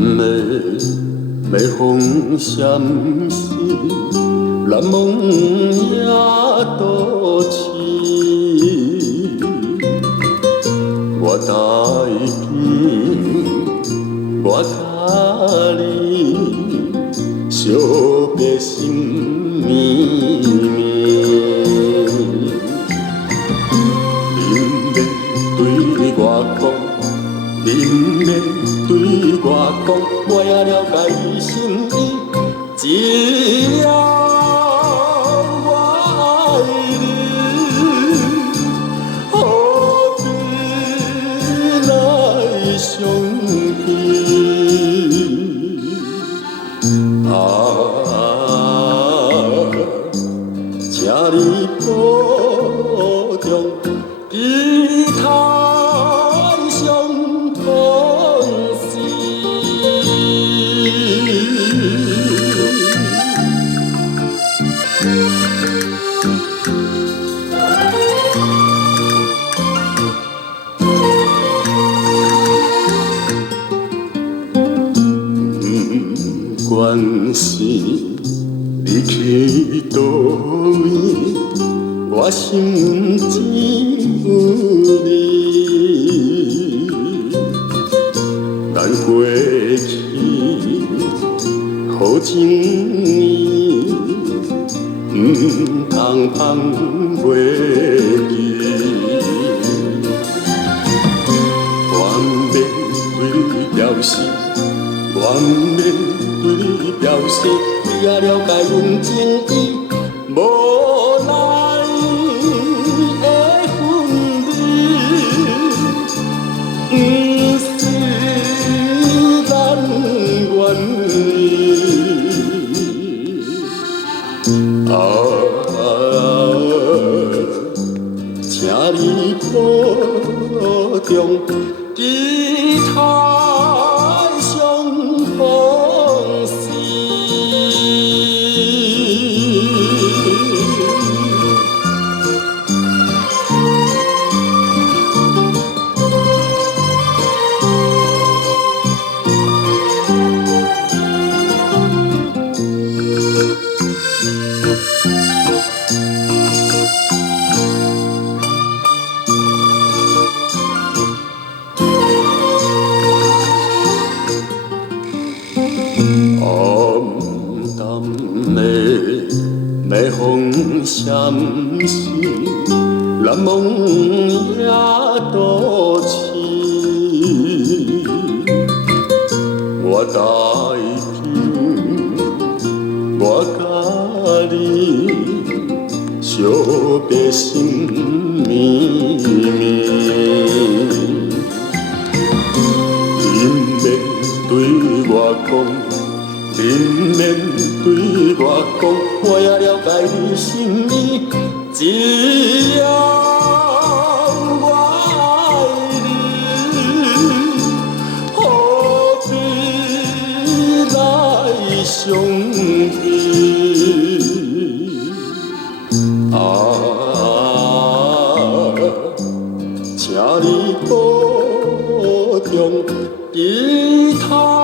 要风闪烁，难忘也多情。我台边，我甲你相别心绵绵。你免对我讲，你免对我讲，我也了解你心意，只要我爱你，何必来相见？请你保重，期待相逢时。不管是你去倒位，我心只有你。咱过去好情义，不通放袂记。我免对你表示，我免对你表示，你也了解阮情意，无奈的分离，不是咱愿意。请你保重，期待相逢时。要风闪烁，难忘也多情。我台边，我甲你相别心绵绵。你免对我讲，你免对我讲，我也了解你心意，只要我爱你，何必来相见？请你保重，期待。